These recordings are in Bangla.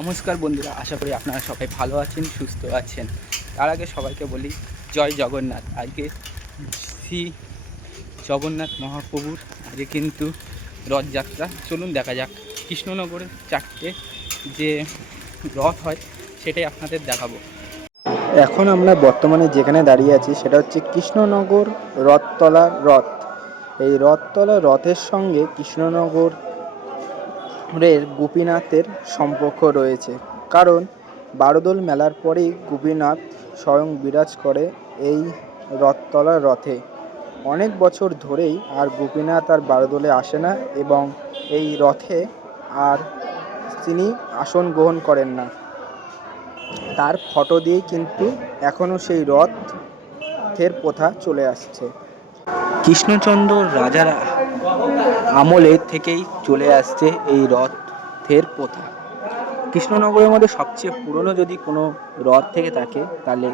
নমস্কার বন্ধুরা, আশা করি আপনারা সবাই ভালো আছেন, সুস্থ আছেন। তার আগে সবাইকে বলি জয় জগন্নাথ। আজকে শ্রী জগন্নাথ মহাপ্রভুর আজকে কিন্তু রথযাত্রা। চলুন দেখা যাক কৃষ্ণনগরের চারটে যে রথ হয় সেটাই আপনাদের দেখাবো। এখন আমরা বর্তমানে যেখানে দাঁড়িয়ে আছি সেটা হচ্ছে কৃষ্ণনগর রথতলা রথ। এই রথতলা রথের সঙ্গে কৃষ্ণনগরের গোপীনাথের সম্পর্ক রয়েছে, কারণ বারোদোল মেলার পরেই গোপীনাথ স্বয়ং বিরাজ করে এই রথতলা রথে। অনেক বছর ধরেই আর গোপীনাথ আর বারোদোলে আসে না এবং এই রথে আর তিনি আসন গ্রহণ করেন না। তার ফটো দিয়েই কিন্তু এখনও সেই রথের প্রথা চলে আসছে। কৃষ্ণচন্দ্র রাজার আমলে থেকেই চলে আসছে এই রথের প্রথা। কৃষ্ণনগরের মধ্যে সবচেয়ে পুরনো যদি কোনো রথ থেকে থাকে তাহলে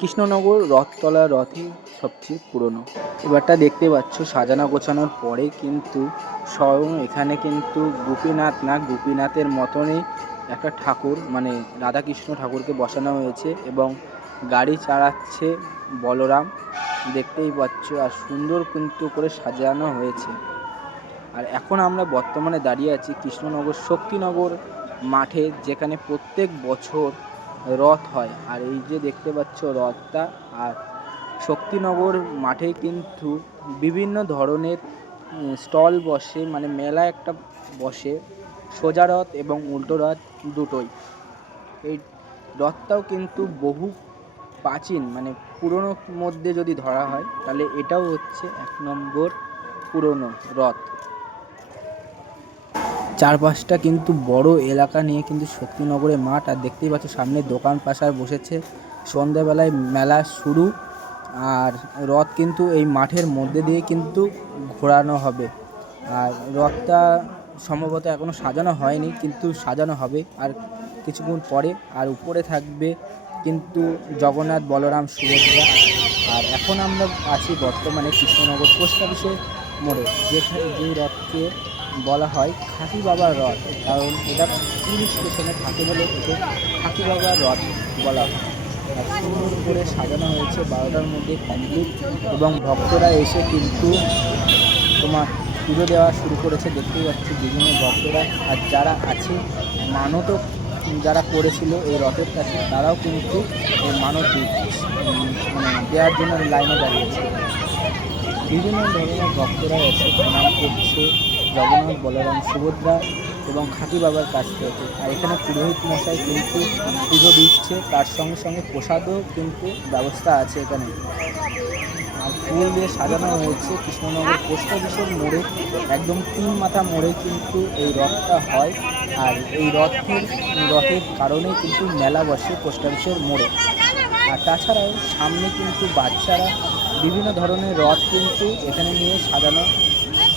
কৃষ্ণনগর রথতলা রথই সবচেয়ে পুরনো। এবারটা দেখতে পাচ্ছ সাজানো গোছানোর পরে কিন্তু স্বয়ং এখানে কিন্তু গোপীনাথ না, গোপীনাথের মতনই একটা ঠাকুর মানে রাধাকৃষ্ণ ঠাকুরকে বসানো হয়েছে এবং গাড়ি চালাচ্ছে বলরাম, দেখতেই পাচ্ছ। আর সুন্দর কিন্তু করে সাজানো হয়েছে। আর এখন আমরা বর্তমানে দাঁড়িয়ে আছি কৃষ্ণনগর শক্তিনগর মাঠে, যেখানে প্রত্যেক বছর রথ হয়। আর এই যে দেখতে পাচ্ছ রথটা, আর শক্তিনগর মাঠে কিন্তু বিভিন্ন ধরনের স্টল বসে, মানে মেলা একটা বসে, সোজা রথ এবং উল্টো রথ দুটোই। এই রথটাও কিন্তু বহু প্রাচীন, মানে পুরনোর মধ্যে যদি ধরা হয় তাহলে এটাও হচ্ছে 1 নম্বর পুরনো রথ। চারপাশটা কিন্তু বড় এলাকা নিয়ে কিন্তু শক্তিনগরের মাঠ। আর দেখতেই পাচ্ছ সামনে দোকান পাশার বসেছে, সন্ধ্যাবেলায় মেলা শুরু। আর রথ কিন্তু এই মাঠের মধ্যে দিয়ে কিন্তু ঘোরানো হবে। আর রথটা সম্ভবত এখনও সাজানো হয়নি, কিন্তু সাজানো হবে আর কিছুক্ষণ পরে। আর উপরে থাকবে কিন্তু জগন্নাথ, বলরাম, সুভদ্রা। আর এখন আমরা আছি বর্তমানে কৃষ্ণনগর পোস্ট অফিসের মোড়ে, যেখানে যেই রথকে বলা হয় খাকি বাবার রথ, কারণ এটা পুলিশ স্টেশনে থাকে বলে একে খাকি বাবার রথ বলা হয়। আর সুন্দর করে সাজানো হয়েছে, 12টার মধ্যে কমপ্লিট এবং ভক্তরা এসে কিন্তু তোমার পুজো দেওয়া শুরু করেছে। দেখতেই পাচ্ছি বিভিন্ন ভক্তরা। আর যারা আছে মানতও যারা করেছিল এই রথের কাছে, তারাও কিন্তু এই মানত দেওয়ার জন্য লাইনে দাঁড়িয়েছে। বিভিন্ন ধরনের ভক্তরা এসে প্রণাম করছে জগন্নাথ, বলরাম, সুভদ্রা এবং খাকি বাবার কাছ থেকে। আর এখানে পুরোহিত মশাই কিন্তু পুজো দিচ্ছে, তার সঙ্গে সঙ্গে প্রসাদও কিন্তু ব্যবস্থা আছে এখানে। আর ফুল দিয়ে সাজানো হয়েছে কৃষ্ণনগর পোস্ট অফিসের মোড়ে, একদম 3 মাথা মোড়ে কিন্তু এই রথটা হয়। আর এই রথের কারণেই কিন্তু মেলা বসে পোস্ট অফিসের মোড়ে। আর তাছাড়াও সামনে কিন্তু বাচ্চারা বিভিন্ন ধরনের রথ কিন্তু এখানে নিয়ে সাজানোর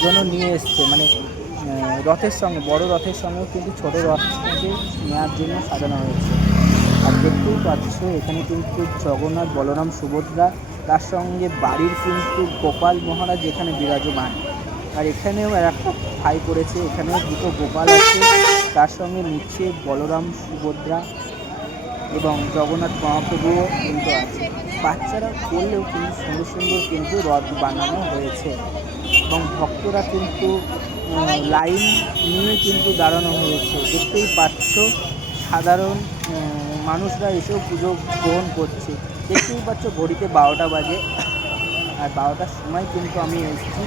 জন্য নিয়ে এসছে, মানে রথের সঙ্গে বড় রথের সঙ্গেও কিন্তু ছোটো রথকে নেওয়ার জন্য সাজানো হয়েছে। আর দেখতেই পাচ্ছ এখানে কিন্তু জগন্নাথ, বলরাম, সুভদ্রা, তার সঙ্গে বাড়ির কিন্তু গোপাল মহারাজ এখানে বিরাজমান। আর এখানেও একটা ঠাঁই করেছে, এখানেও দুটো গোপাল আছে, তার সঙ্গে নিচে বলরাম, সুভদ্রা এবং জগন্নাথ মহাপ্রভুও কিন্তু আছে। বাচ্চারা করলেও কিন্তু সুন্দর সুন্দর কিন্তু রথ বানানো হয়েছে এবং ভক্তরা কিন্তু লাইন নিয়ে কিন্তু দাঁড়ানো হয়েছে। দেখতেই পাচ্ছ সাধারণ মানুষরা এসেও পুজো গ্রহণ করছে। দেখতেই পাচ্ছ ঘড়িতে 12টা বাজে, আর 12টার সময় কিন্তু আমি এসেছি।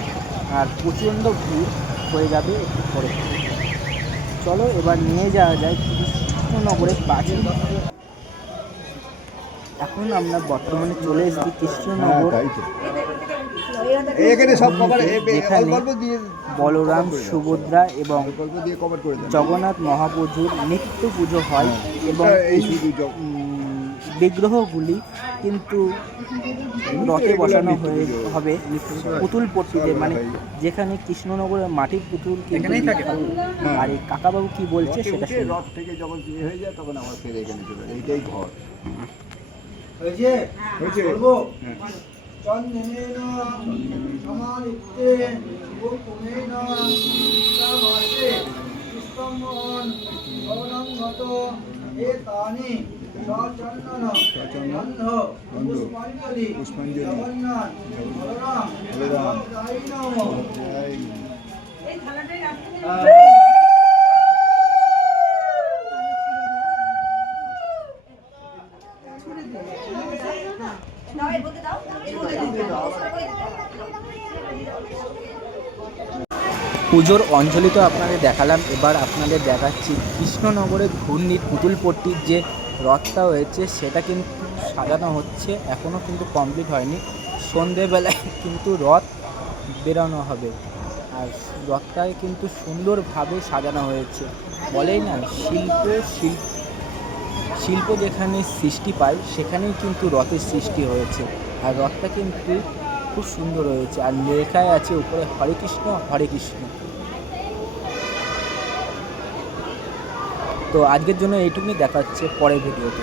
আর প্রচণ্ড ভিড় হয়ে যাবে একটু পরে। চলো এবার নিয়ে যাওয়া যায় কৃষ্ণনগরের প্রাচীন। এখন আমরা বর্তমানে চলে এসেছি কৃষ্ণনগর, যেখানে বলরাম, সুভদ্রা এবং জগন্নাথ মহাপ্রভুর নিত্য পুজো হয় এবং এই বিগ্রহগুলি কিন্তু রথে বসানো হবে পুতুল পট্টিতে, মানে যেখানে কৃষ্ণনগরের মাটির পুতুল এখানেই থাকে। আর এই কাকাবাবু কি বলছে সেটা রথ থেকে যখন বিয়ে হয়ে যায় তখন আমার ফের এখানে চলে যায়, এইটাই ঘর। গত এ তানি সচন্দন গন্ধ পুষ্পাঞ্জলি জগন্নাথ বলরাম জয় নমঃ। পুজোর অঞ্জলি তো আপনাদের দেখালাম, এবার আপনাদের দেখাচ্ছি কৃষ্ণনগরের ঘূর্ণির পুতুলপট্টির যে রথটা হয়েছে সেটা কিন্তু সাজানো হচ্ছে, এখনও কিন্তু কমপ্লিট হয়নি। সন্ধেবেলায় কিন্তু রথ বেরানো হবে, আর রথটায় কিন্তু সুন্দরভাবে সাজানো হয়েছে। বলেই না শিল্প যেখানে সৃষ্টি পায় সেখানেই কিন্তু রথের সৃষ্টি হয়েছে। আর রথটা কিন্তু খুব সুন্দর হয়েছে, আর লেখায় আছে উপরে হরে কৃষ্ণ হরে কৃষ্ণ। তো আজকের জন্য এইটুকুই, দেখা হচ্ছে পরের ভিডিওতে।